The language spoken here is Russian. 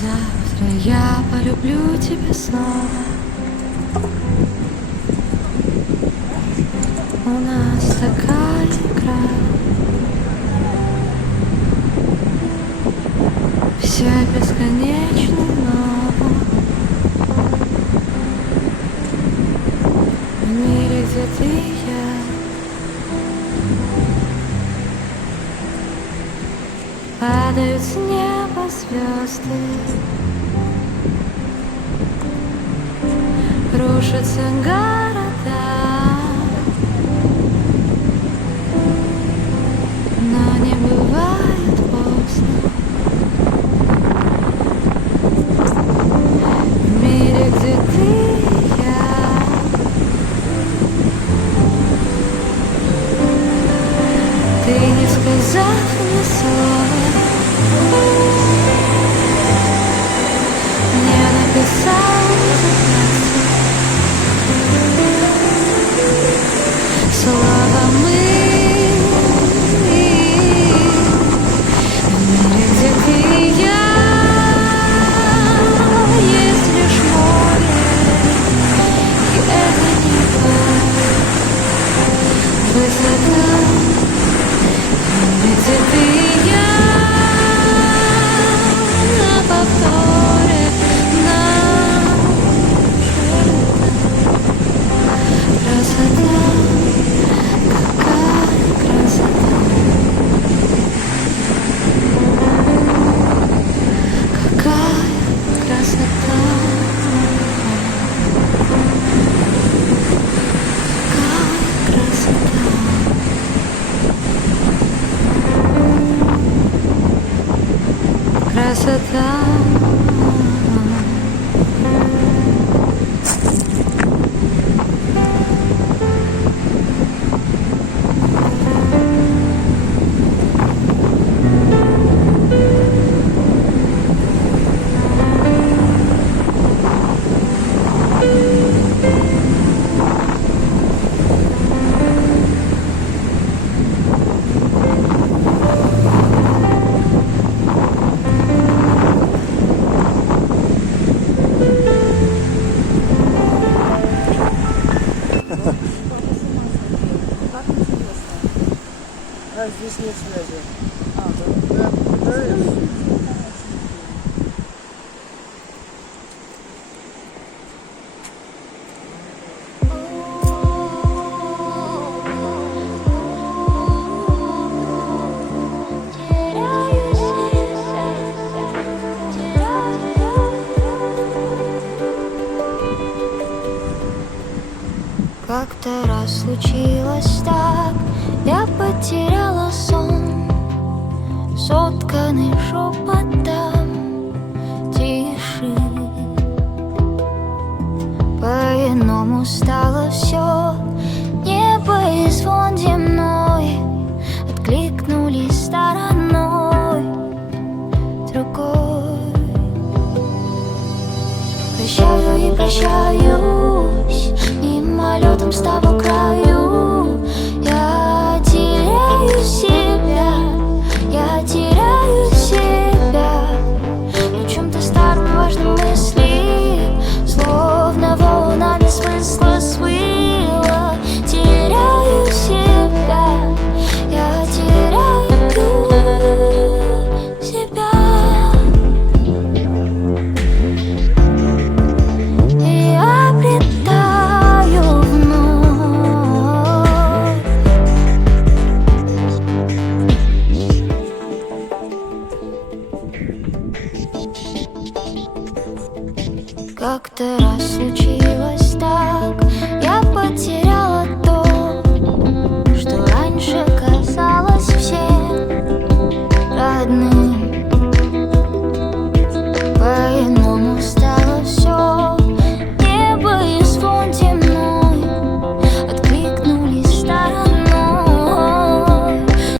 Завтра я полюблю тебя снова. У нас такая игра, все бесконечно ново. В мире, где ты и я, падают с неба звезды, рушатся города, но не бывает поздно. В мире, где ты и я, ты, не сказав ни слова, не написал записи. Слово мы. В мире, где ты и я, есть лишь море, и это небо, высота. В мире, где ты и я, на повторе, на красота. Какая красота, какая красота, какая красота. Красота. Здесь нет связи. Да, пытаюсь. Как-то раз случилось так, я потеряла сон, сотканный шепотом тиши. По-иному стало все, небо и звон земной откликнулись стороной другой. Прощаю и прощаюсь мимолетом с того краю.